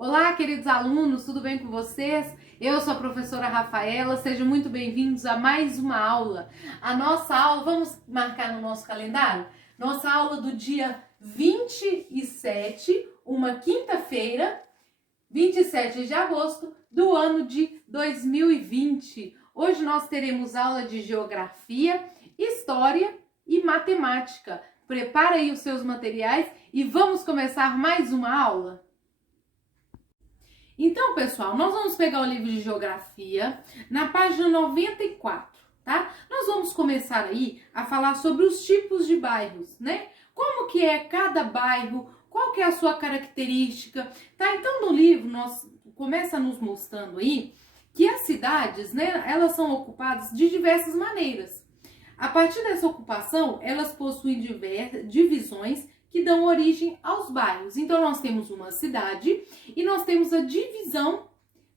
Olá, queridos alunos, tudo bem com vocês? Eu sou a professora Rafaela, sejam muito bem-vindos a mais uma aula. A nossa aula, vamos marcar no nosso calendário? Nossa aula do dia 27, uma quinta-feira, 27 de agosto do ano de 2020. Hoje nós teremos aula de Geografia, História e Matemática. Prepara aí os seus materiais e vamos começar mais uma aula? Então, pessoal, nós vamos pegar o livro de Geografia na página 94, tá? Nós vamos começar aí a falar sobre os tipos de bairros, né? Como que é cada bairro, qual que é a sua característica, tá? Então, no livro, começa nos mostrando aí que as cidades, né, elas são ocupadas de diversas maneiras. A partir dessa ocupação, elas possuem divisões que dão origem aos bairros. Então, nós temos uma cidade e nós temos a divisão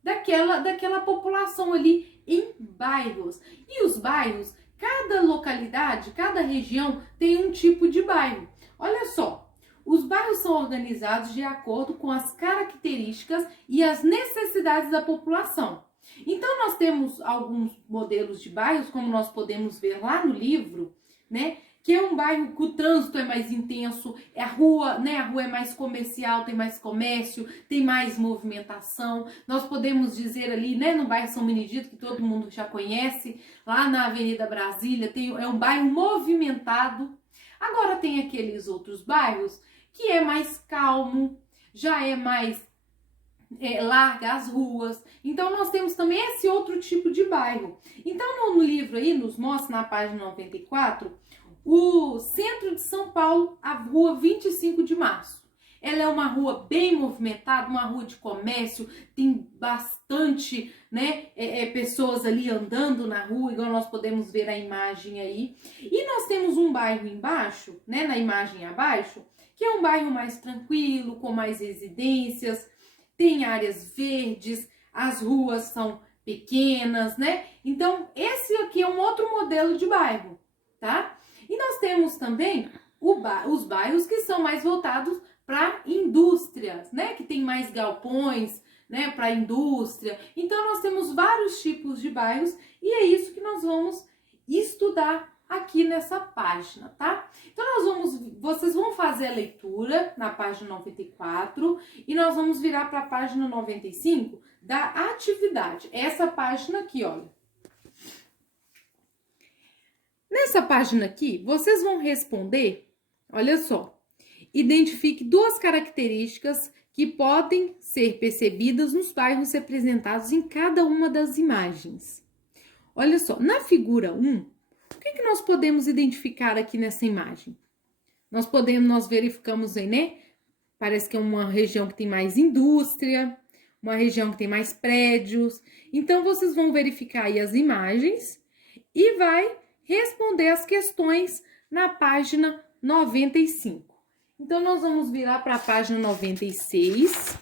daquela população ali em bairros. E os bairros, cada localidade, cada região tem um tipo de bairro. Olha só, os bairros são organizados de acordo com as características e as necessidades da população. Então, nós temos alguns modelos de bairros, como nós podemos ver lá no livro, né? Que é um bairro que o trânsito é mais intenso, a rua, né? A rua é mais comercial, tem mais comércio, tem mais movimentação. Nós podemos dizer ali, né, no bairro São Benedito, que todo mundo já conhece, lá na Avenida Brasília, é um bairro movimentado. Agora tem aqueles outros bairros que é mais calmo, já é mais larga as ruas. Então nós temos também esse outro tipo de bairro. Então no livro aí nos mostra na página 94 o centro de São Paulo, a rua 25 de março. Ela é uma rua bem movimentada, uma rua de comércio, tem bastante, né, pessoas ali andando na rua, igual nós podemos ver a imagem aí. E nós temos um bairro embaixo, né, na imagem abaixo, que é um bairro mais tranquilo, com mais residências, tem áreas verdes, as ruas são pequenas, né? Então, esse aqui é um outro modelo de bairro, tá? E nós temos também os bairros que são mais voltados para indústrias, né? Que tem mais galpões, né? Para indústria. Então, nós temos vários tipos de bairros e é isso que nós vamos estudar aqui nessa página, tá? Então, vocês vão fazer a leitura na página 94 e nós vamos virar para a página 95 da atividade. Essa página aqui, olha. Nessa página aqui, vocês vão responder, olha só, identifique duas características que podem ser percebidas nos bairros representados em cada uma das imagens. Olha só, na figura 1, o que nós podemos identificar aqui nessa imagem? Nós verificamos aí, né? Parece que é uma região que tem mais indústria, uma região que tem mais prédios. Então, vocês vão verificar aí as imagens e vai responder as questões na página 95. Então, nós vamos virar para a página 96.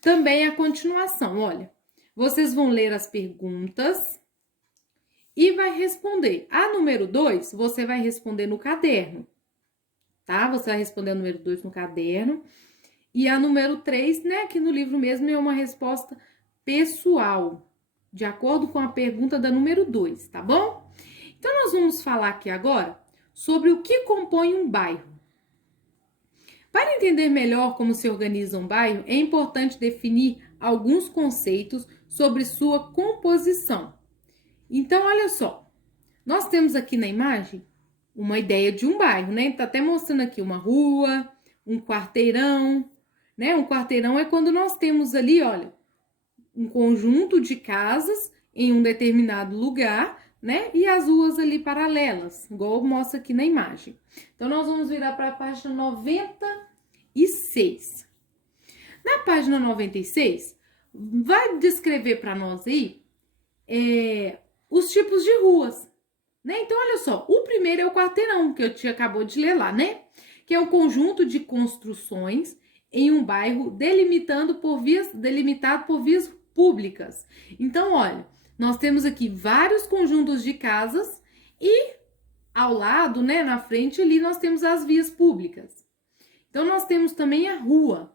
Também a continuação, olha. Vocês vão ler as perguntas e vai responder. A número 2, você vai responder no caderno, tá? Você vai responder a número 2 no caderno. E a número 3, né, aqui no livro mesmo, é uma resposta pessoal, de acordo com a pergunta da número 2, tá bom? Então, nós vamos falar aqui agora sobre o que compõe um bairro. Para entender melhor como se organiza um bairro, é importante definir alguns conceitos sobre sua composição. Então, olha só, nós temos aqui na imagem uma ideia de um bairro, né? Tá até mostrando aqui uma rua, um quarteirão, né? Um quarteirão é quando nós temos ali, olha, um conjunto de casas em um determinado lugar, né? E as ruas ali paralelas, igual mostra aqui na imagem. Então, nós vamos virar para a página 96. Na página 96, vai descrever para nós aí os tipos de ruas, né? Então, olha só, o primeiro é o quarteirão, que acabou de ler lá, né? Que é o conjunto de construções em um bairro delimitado por vias públicas. Então, olha, nós temos aqui vários conjuntos de casas e ao lado, né, na frente ali, nós temos as vias públicas. Então, nós temos também a rua.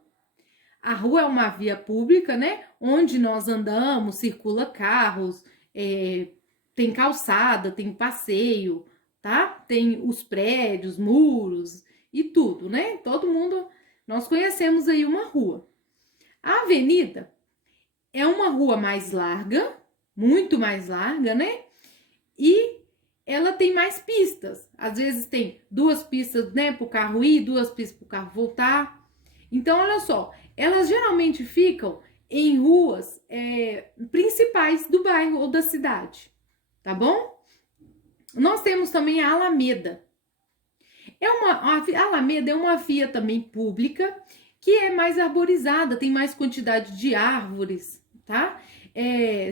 a rua é uma via pública, né? Onde nós andamos, circula carros, tem calçada, tem passeio, tá? Tem os prédios, muros e tudo, né? Todo mundo, nós conhecemos aí uma rua. A avenida é uma rua mais larga, muito mais larga, né? E ela tem mais pistas. Às vezes tem 2 pistas, né, para o carro ir, 2 pistas para o carro voltar. Então, olha só, elas geralmente ficam em ruas principais do bairro ou da cidade, tá bom? Nós temos também a Alameda. A Alameda é uma via também pública que é mais arborizada, tem mais quantidade de árvores, tá?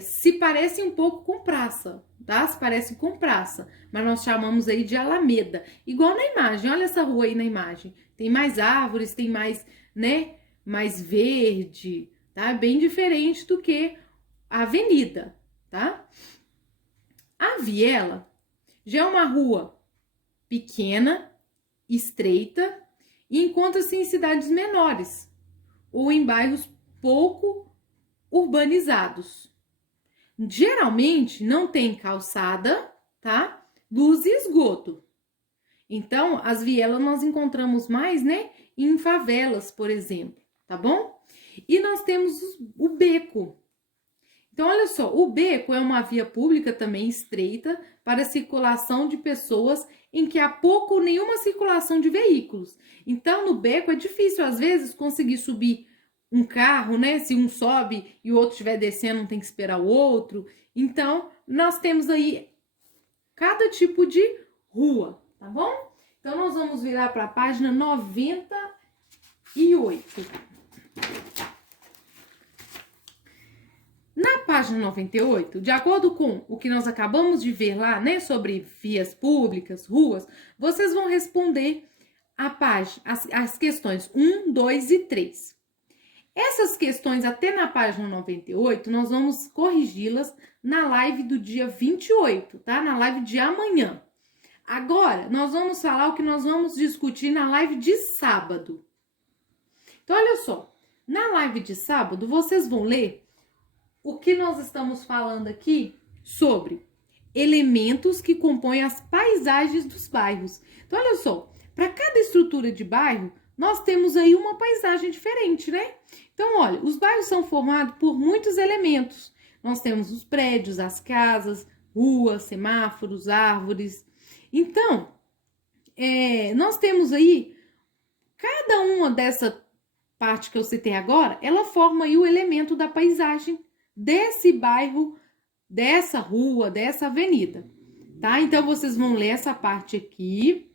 Se parece um pouco com praça, tá? Se parece com praça, mas nós chamamos aí de Alameda. Igual na imagem, olha essa rua aí na imagem. Tem mais árvores, tem mais, né? Mais verde, tá? Bem diferente do que a avenida, tá? A viela já é uma rua pequena, estreita e encontra-se em cidades menores ou em bairros pouco urbanizados. Geralmente não tem calçada, tá? Luz e esgoto. Então, as vielas nós encontramos mais, né, em favelas, por exemplo, tá bom? E nós temos o beco. Então, olha só, o beco é uma via pública também estreita para a circulação de pessoas em que há pouco ou nenhuma circulação de veículos. Então, no beco é difícil, às vezes, conseguir subir um carro, né? Se um sobe e o outro estiver descendo, não tem que esperar o outro. Então, nós temos aí cada tipo de rua, tá bom? Então, nós vamos virar para a página 98. Na página 98, de acordo com o que nós acabamos de ver lá, né, sobre vias públicas, ruas, vocês vão responder as questões 1, 2 e 3. Essas questões até na página 98, nós vamos corrigi-las na live do dia 28, tá? Na live de amanhã. Agora, nós vamos falar o que nós vamos discutir na live de sábado. Então, olha só, na live de sábado, vocês vão ler o que nós estamos falando aqui sobre elementos que compõem as paisagens dos bairros. Então, olha só, para cada estrutura de bairro, nós temos aí uma paisagem diferente, né? Então, olha, os bairros são formados por muitos elementos. Nós temos os prédios, as casas, ruas, semáforos, árvores. Então, nós temos aí, cada uma dessa parte que eu citei agora, ela forma aí o elemento da paisagem desse bairro, dessa rua, dessa avenida, tá? Então, vocês vão ler essa parte aqui.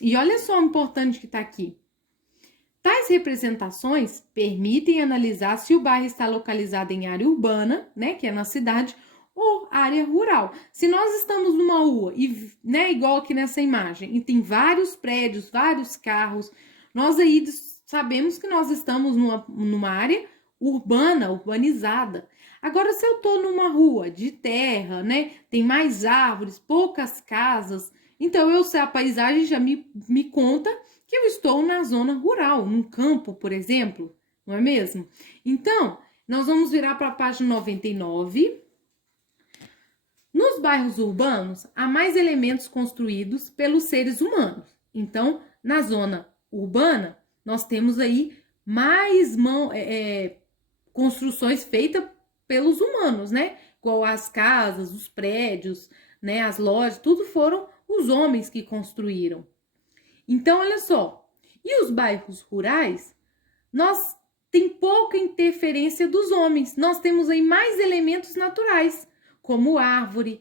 E olha só o importante que tá aqui. Tais representações permitem analisar se o bairro está localizado em área urbana, né, que é na cidade, ou área rural. Se nós estamos numa rua, né, igual aqui nessa imagem, e tem vários prédios, vários carros, nós aí sabemos que nós estamos numa área urbana, urbanizada. Agora, se eu tô numa rua de terra, né, tem mais árvores, poucas casas, então eu sei, a paisagem já me conta que eu estou na zona rural, num campo, por exemplo, não é mesmo? Então, nós vamos virar para a página 99. Nos bairros urbanos, há mais elementos construídos pelos seres humanos. Então, na zona urbana, nós temos aí mais construções feitas pelos humanos, né? Igual as casas, os prédios, né? As lojas, tudo foram os homens que construíram. Então, olha só. E os bairros rurais, nós tem pouca interferência dos homens. Nós temos aí mais elementos naturais, como árvore,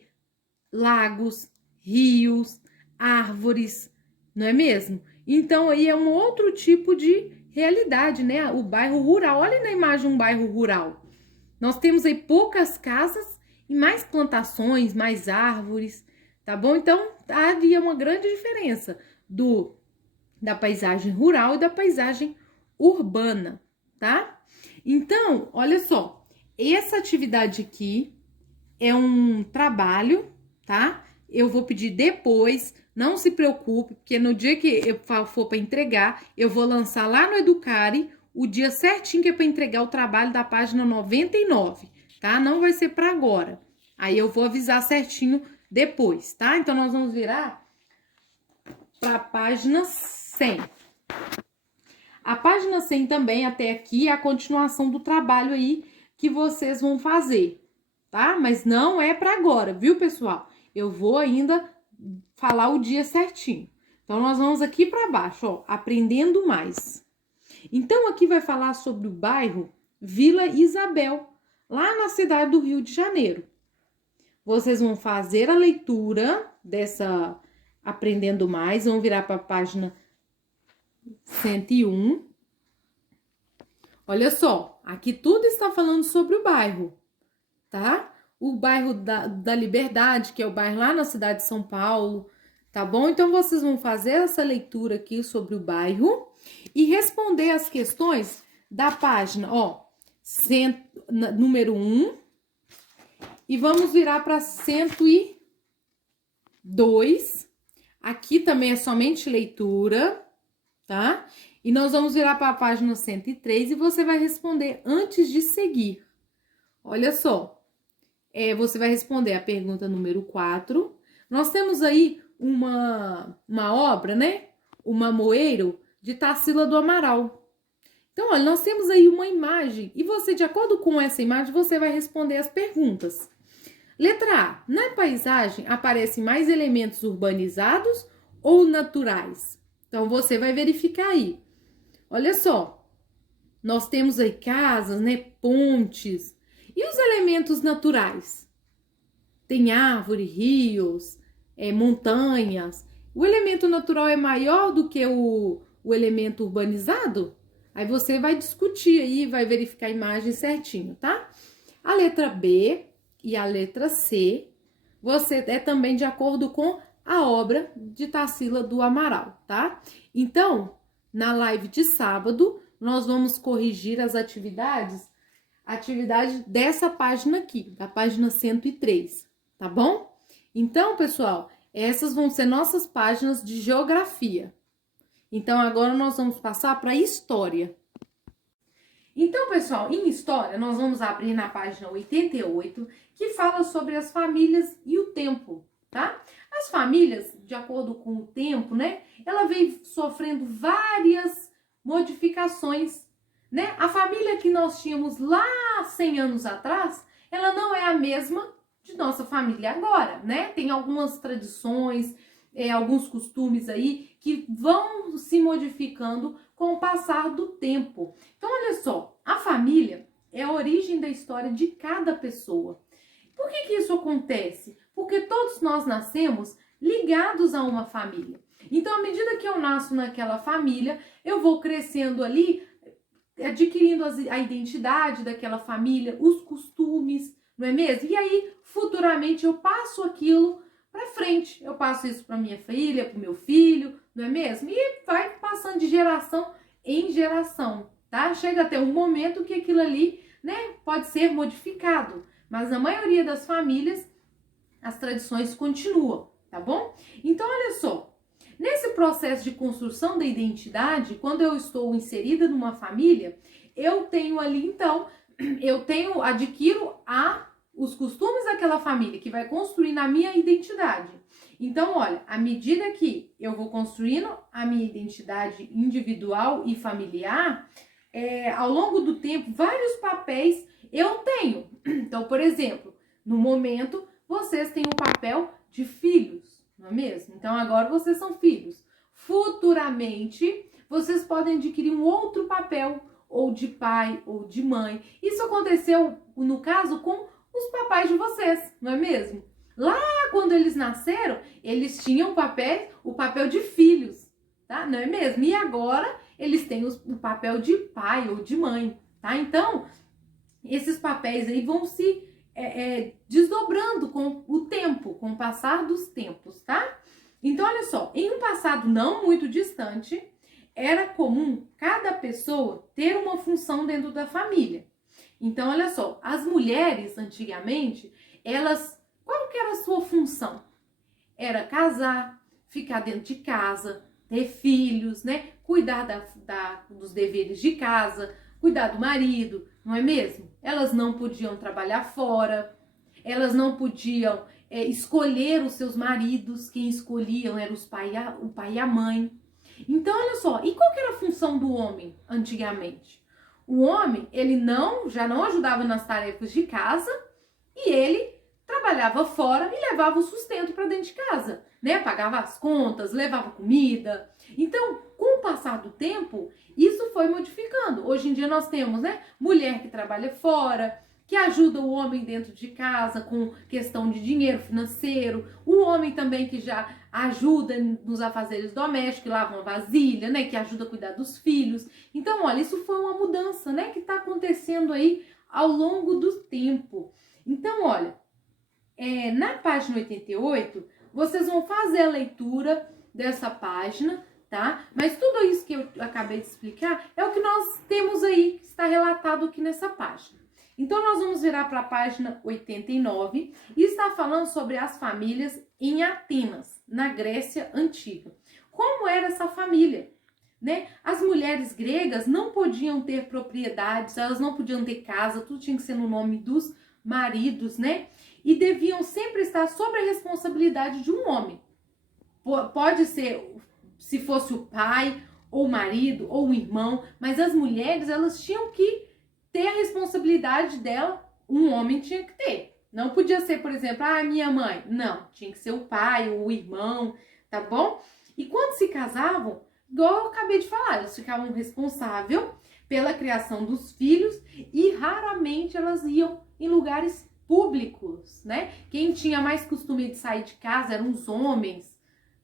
lagos, rios, árvores, não é mesmo? Então, aí é um outro tipo de realidade, né? O bairro rural. Olha na imagem um bairro rural. Nós temos aí poucas casas e mais plantações, mais árvores, tá bom? Então, havia uma grande diferença da paisagem rural e da paisagem urbana, tá? Então, olha só, essa atividade aqui é um trabalho, tá? Eu vou pedir depois, não se preocupe, porque no dia que eu for para entregar, eu vou lançar lá no Educare o dia certinho que é para entregar o trabalho da página 99, tá? Não vai ser para agora. Aí eu vou avisar certinho depois, tá? Então, nós vamos virar para a página 100. A página 100 também, até aqui, é a continuação do trabalho aí que vocês vão fazer, tá? Mas não é para agora, viu, pessoal? Eu vou ainda falar o dia certinho. Então, nós vamos aqui para baixo, ó, aprendendo mais. Então, aqui vai falar sobre o bairro Vila Isabel, lá na cidade do Rio de Janeiro. Vocês vão fazer a leitura dessa Aprendendo Mais, vão virar para a página 101. Olha só, aqui tudo está falando sobre o bairro, tá? O bairro da Liberdade, que é o bairro lá na cidade de São Paulo, tá bom? Então, vocês vão fazer essa leitura aqui sobre o bairro e responder as questões da página, ó, número 1, e vamos virar para 102. Aqui também é somente leitura, tá? E nós vamos virar para a página 103 e você vai responder antes de seguir. Olha só, você vai responder a pergunta número 4. Nós temos aí uma obra, né? O Mamoeiro, de Tarsila do Amaral. Então, olha, nós temos aí uma imagem e você, de acordo com essa imagem, você vai responder as perguntas. Letra A. Na paisagem aparecem mais elementos urbanizados ou naturais? Então, você vai verificar aí. Olha só, nós temos aí casas, né, pontes. E os elementos naturais? Tem árvore, rios, montanhas. O elemento natural é maior do que o elemento urbanizado? Aí você vai discutir aí, vai verificar a imagem certinho, tá? A letra B e a letra C, você é também de acordo com a obra de Tarsila do Amaral, tá? Então, na live de sábado, nós vamos corrigir as atividades dessa página aqui, da página 103, tá bom? Então, pessoal, essas vão ser nossas páginas de geografia. Então, agora nós vamos passar para história. Então, pessoal, em história, nós vamos abrir na página 88, que fala sobre as famílias e o tempo, tá? As famílias, de acordo com o tempo, né? Ela veio sofrendo várias modificações, né? A família que nós tínhamos lá 100 anos atrás, ela não é a mesma de nossa família agora, né? Tem algumas tradições, alguns costumes aí que vão se modificando com o passar do tempo. Então, olha só, a família é a origem da história de cada pessoa. Por que isso acontece? Porque todos nós nascemos ligados a uma família. Então, à medida que eu nasço naquela família, eu vou crescendo ali, adquirindo a identidade daquela família, os costumes, não é mesmo? E aí, futuramente, eu passo aquilo para frente. Eu passo isso para minha filha, para o meu filho, não é mesmo? E vai passando de geração em geração, tá? Chega até um momento que aquilo ali, né, pode ser modificado. Mas na maioria das famílias, as tradições continuam, tá bom? Então, olha só. Nesse processo de construção da identidade, quando eu estou inserida numa família, eu tenho ali, então, adquiro os costumes daquela família, que vai construindo a minha identidade. Então, olha, à medida que eu vou construindo a minha identidade individual e familiar, ao longo do tempo, vários papéis eu tenho. Então, por exemplo, no momento, vocês têm o papel de filhos, não é mesmo? Então, agora vocês são filhos. Futuramente, vocês podem adquirir um outro papel, ou de pai, ou de mãe. Isso aconteceu, no caso, com os papais de vocês, não é mesmo? Lá, quando eles nasceram, eles tinham o papel de filhos, tá? Não é mesmo? E agora, eles têm o papel de pai ou de mãe, tá? Então, esses papéis aí vão se desdobrando com o tempo, com o passar dos tempos, tá? Então, olha só, em um passado não muito distante, era comum cada pessoa ter uma função dentro da família. Então, olha só, as mulheres, antigamente, qual que era a sua função? Era casar, ficar dentro de casa, ter filhos, né? Cuidar dos deveres de casa, cuidar do marido, não é mesmo? Elas não podiam trabalhar fora, elas não podiam escolher os seus maridos, quem escolhiam eram o pai e a mãe. Então, olha só, e qual que era a função do homem antigamente? O homem, ele já não ajudava nas tarefas de casa e ele trabalhava fora e levava o sustento para dentro de casa, né? Pagava as contas, levava comida. Então, com o passar do tempo, isso foi modificando. Hoje em dia nós temos, né, mulher que trabalha fora, que ajuda o homem dentro de casa com questão de dinheiro financeiro, o homem também que já ajuda nos afazeres domésticos, que lava uma vasilha, né, que ajuda a cuidar dos filhos. Então, olha, isso foi uma mudança, né, que está acontecendo aí ao longo do tempo. Então, olha, na página 88, vocês vão fazer a leitura dessa página, tá? Mas tudo isso que eu acabei de explicar é o que nós temos aí, que está relatado aqui nessa página. Então, nós vamos virar para a página 89 e está falando sobre as famílias em Atenas, na Grécia Antiga. Como era essa família? Né? As mulheres gregas não podiam ter propriedades, elas não podiam ter casa, tudo tinha que ser no nome dos maridos, né? E deviam sempre estar sob a responsabilidade de um homem. Pode ser, se fosse o pai, ou o marido, ou o irmão, mas as mulheres, elas tinham que ter a responsabilidade dela, um homem tinha que ter. Não podia ser, por exemplo, minha mãe. Não, tinha que ser o pai ou o irmão, tá bom? E quando se casavam, igual eu acabei de falar, elas ficavam responsáveis pela criação dos filhos e raramente elas iam em lugares públicos, né? Quem tinha mais costume de sair de casa eram os homens,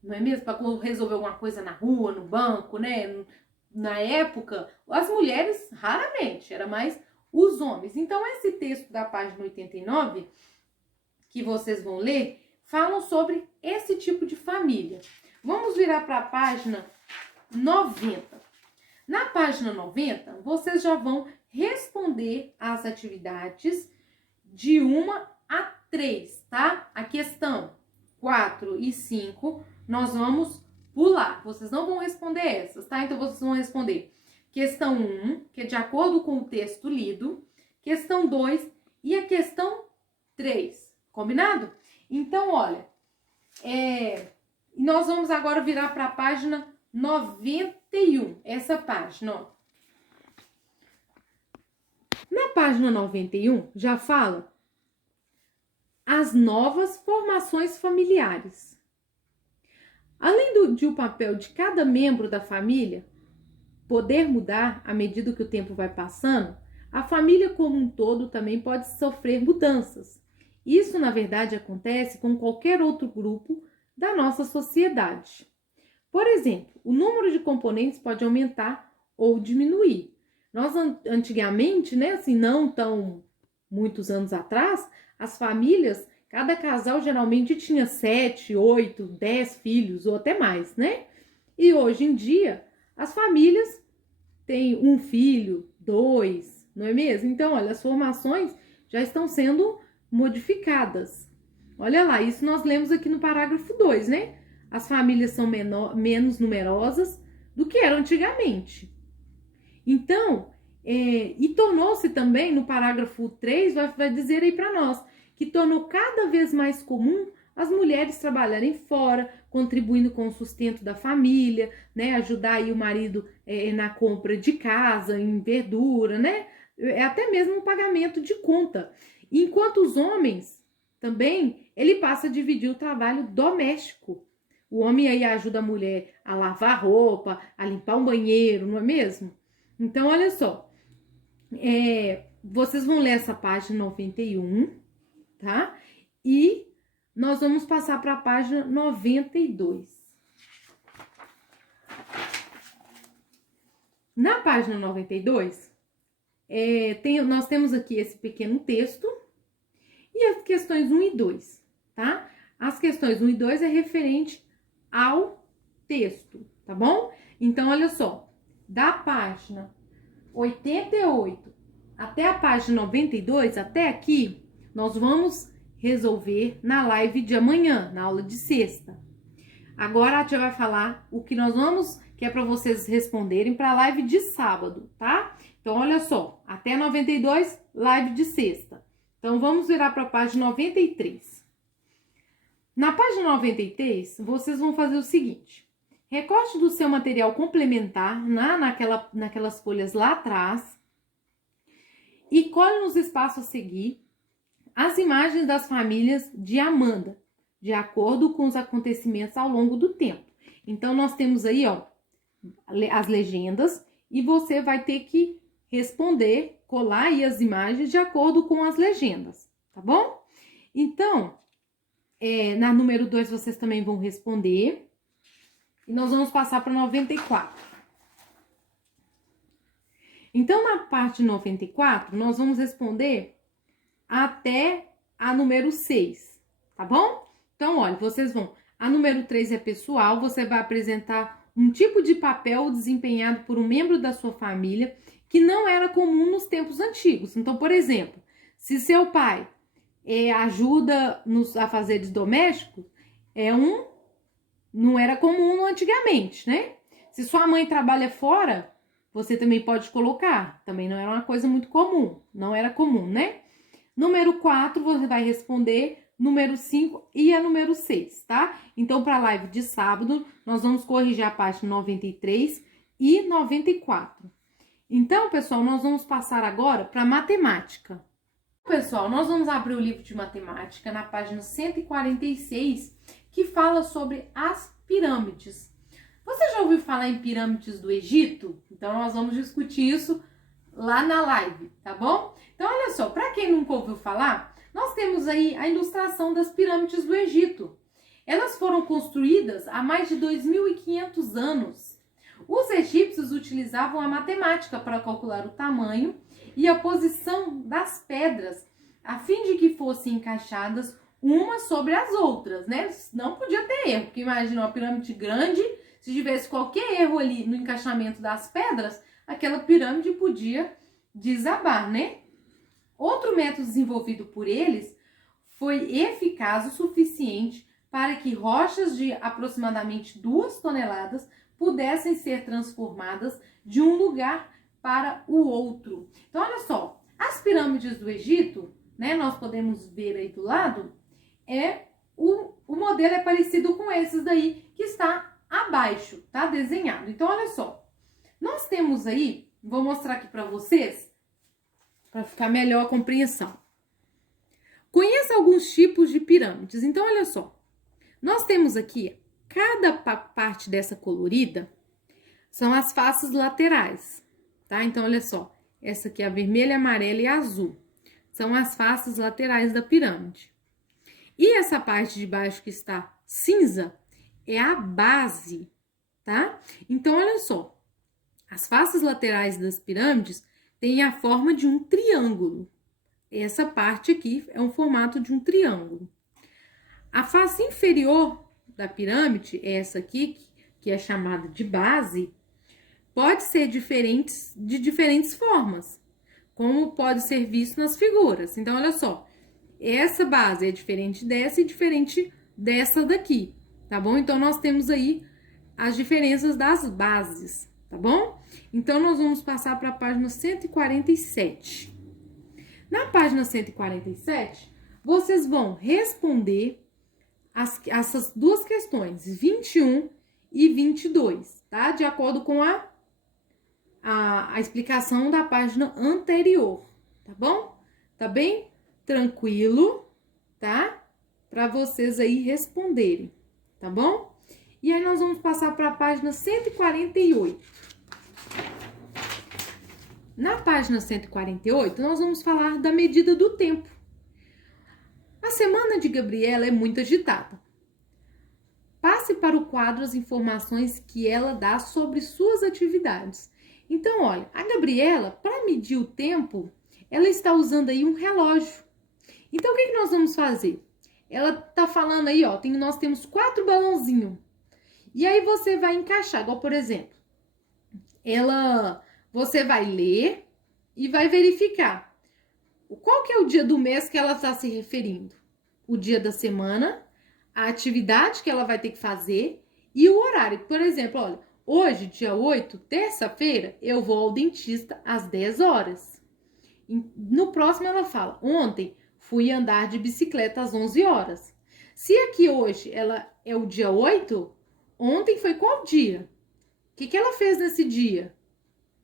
não é mesmo? Para resolver alguma coisa na rua, no banco, né? Na época, as mulheres raramente, era mais os homens. Então, esse texto da página 89, que vocês vão ler, falam sobre esse tipo de família. Vamos virar para a página 90. Na página 90, vocês já vão responder as atividades de 1 a 3, tá? A questão 4 e 5, nós vamos pular. Vocês não vão responder essas, tá? Então, vocês vão responder questão 1, que é de acordo com o texto lido, questão 2 e a questão 3. Combinado? Então, olha, nós vamos agora virar para a página 91. Essa página, ó. Na página 91, já fala as novas formações familiares. Além de o papel de cada membro da família poder mudar à medida que o tempo vai passando, a família como um todo também pode sofrer mudanças. Isso, na verdade, acontece com qualquer outro grupo da nossa sociedade. Por exemplo, o número de componentes pode aumentar ou diminuir. Nós, antigamente, né, assim, não tão muitos anos atrás, as famílias, cada casal geralmente tinha 7, 8, 10 filhos ou até mais, né? E hoje em dia, as famílias têm um filho, 2, não é mesmo? Então, olha, as formações já estão sendo modificadas. Olha lá, isso nós lemos aqui no parágrafo 2, né? As famílias são menos numerosas do que eram antigamente. Então, e tornou-se também, no parágrafo 3, vai dizer aí para nós, que tornou cada vez mais comum as mulheres trabalharem fora, contribuindo com o sustento da família, né? Ajudar aí o marido na compra de casa, em verdura, né? Até mesmo o pagamento de conta. Enquanto os homens também, ele passa a dividir o trabalho doméstico. O homem aí ajuda a mulher a lavar roupa, a limpar um banheiro, não é mesmo? Então, olha só, vocês vão ler essa página 91, tá? E nós vamos passar para a página 92. Na página 92, nós temos aqui esse pequeno texto e as questões 1 e 2, tá? As questões 1 e 2 é referente ao texto, tá bom? Então, olha só, da página 88 até a página 92, até aqui, nós vamos resolver na live de amanhã, na aula de sexta. Agora a tia vai falar o que nós vamos, que é para vocês responderem para a live de sábado, tá? Então, olha só, até 92, live de sexta. Então, vamos virar para a página 93. Na página 93, vocês vão fazer o seguinte. Recorte do seu material complementar naquelas folhas lá atrás e cole nos espaços a seguir as imagens das famílias de Amanda, de acordo com os acontecimentos ao longo do tempo. Então, nós temos aí, ó, as legendas e você vai ter que responder, colar aí as imagens de acordo com as legendas, tá bom? Então, na número 2 vocês também vão responder e nós vamos passar para 94. Então, na parte 94, nós vamos responder até a número 6, tá bom? Então, olha, vocês vão... A número 3 é pessoal, você vai apresentar um tipo de papel desempenhado por um membro da sua família que não era comum nos tempos antigos. Então, por exemplo, se seu pai ajuda nos afazeres domésticos, não era comum antigamente, né? Se sua mãe trabalha fora, você também pode colocar. Também não era uma coisa muito comum, não era comum, né? Número 4, você vai responder número 5 e a número 6, tá? Então, para a live de sábado, nós vamos corrigir a página 93 e 94. Então, pessoal, nós vamos passar agora para matemática. Pessoal, nós vamos abrir o livro de matemática na página 146, que fala sobre as pirâmides. Você já ouviu falar em pirâmides do Egito? Então, nós vamos discutir isso lá na live, tá bom? Então, olha só, para quem nunca ouviu falar, nós temos aí a ilustração das pirâmides do Egito. Elas foram construídas há mais de 2.500 anos. Os egípcios utilizavam a matemática para calcular o tamanho e a posição das pedras, a fim de que fossem encaixadas umas sobre as outras, né? Não podia ter erro, porque imagina uma pirâmide grande, se tivesse qualquer erro ali no encaixamento das pedras, aquela pirâmide podia desabar, né? Outro método desenvolvido por eles foi eficaz o suficiente para que rochas de aproximadamente 2 toneladas pudessem ser transformadas de um lugar para o outro. Então, olha só, as pirâmides do Egito, né, nós podemos ver aí do lado, o modelo é parecido com esses daí que está abaixo, tá desenhado. Então, olha só, nós temos aí, vou mostrar aqui para vocês, para ficar melhor a compreensão. Conheça alguns tipos de pirâmides. Então, olha só, nós temos aqui, cada parte dessa colorida são as faces laterais, tá? Então, olha só, essa aqui é a vermelha, amarela e azul. São as faces laterais da pirâmide. E essa parte de baixo que está cinza é a base, tá? Então, olha só, as faces laterais das pirâmides têm a forma de um triângulo. Essa parte aqui é um formato de um triângulo. A face inferior da pirâmide, essa aqui, que é chamada de base, pode ser de diferentes formas, como pode ser visto nas figuras. Então, olha só, essa base é diferente dessa e diferente dessa daqui, tá bom? Então, nós temos aí as diferenças das bases, tá bom? Então, nós vamos passar para a página 147. Na página 147, vocês vão responder essas duas questões, 21 e 22, tá? De acordo com a explicação da página anterior, tá bom? Tá bem tranquilo, tá? Para vocês aí responderem, tá bom? E aí nós vamos passar para a página 148. Na página 148, nós vamos falar da medida do tempo. A semana de Gabriela é muito agitada. Passe para o quadro as informações que ela dá sobre suas atividades. Então, olha, a Gabriela, para medir o tempo, ela está usando aí um relógio. Então, o que nós vamos fazer? Ela tá falando aí, ó, nós temos 4 balãozinhos. E aí você vai encaixar, igual por exemplo, você vai ler e vai verificar qual que é o dia do mês que ela está se referindo. O dia da semana, a atividade que ela vai ter que fazer e o horário. Por exemplo, olha, hoje, dia 8, terça-feira, eu vou ao dentista às 10 horas. No próximo ela fala, ontem fui andar de bicicleta às 11 horas. Se aqui hoje ela é o dia 8, ontem foi qual dia? O que ela fez nesse dia?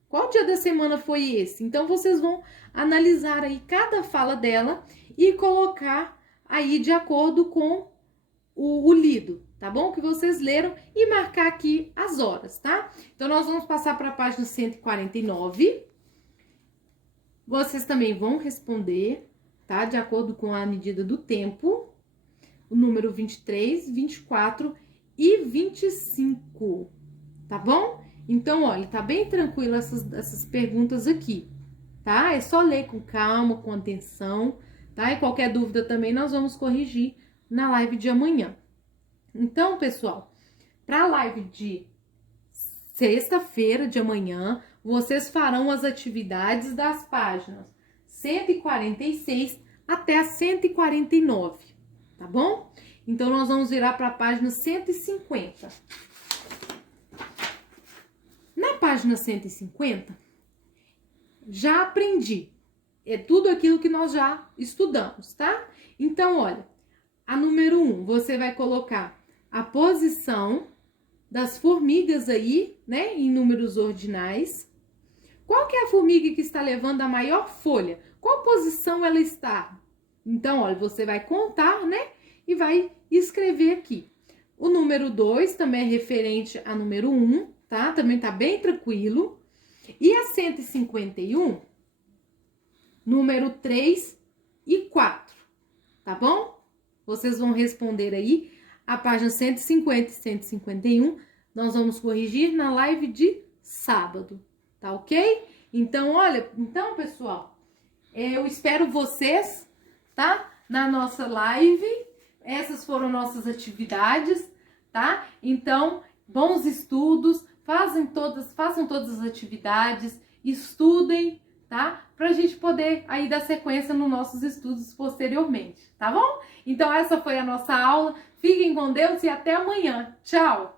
Qual dia da semana foi esse? Então, vocês vão analisar aí cada fala dela e colocar aí de acordo com o lido, tá bom? Que vocês leram e marcar aqui as horas, tá? Então, nós vamos passar para a página 149. Vocês também vão responder, tá? De acordo com a medida do tempo. O número 23, 24 e 25, tá bom? Então, olha, tá bem tranquilo essas perguntas aqui, tá? É só ler com calma, com atenção, tá? E qualquer dúvida também nós vamos corrigir na live de amanhã. Então, pessoal, para a live de sexta-feira de amanhã, vocês farão as atividades das páginas 146 até a 149, tá bom? Então, nós vamos virar para a página 150. Na página 150, já aprendi. É tudo aquilo que nós já estudamos, tá? Então, olha, a número 1, você vai colocar a posição das formigas aí, né, em números ordinais. Qual que é a formiga que está levando a maior folha? Qual posição ela está? Então, olha, você vai contar, né, e vai escrever aqui. O número 2 também é referente a número 1, tá? Também tá bem tranquilo. E a 151, número 3 e 4, tá bom? Vocês vão responder aí a página 150 e 151. Nós vamos corrigir na live de sábado, tá ok? Então, olha, então, pessoal, eu espero vocês, tá? Na nossa live. Essas foram nossas atividades, tá? Então, bons estudos. Façam todas as atividades, estudem, tá? Pra gente poder aí dar sequência nos nossos estudos posteriormente, tá bom? Então, essa foi a nossa aula. Fiquem com Deus e até amanhã. Tchau!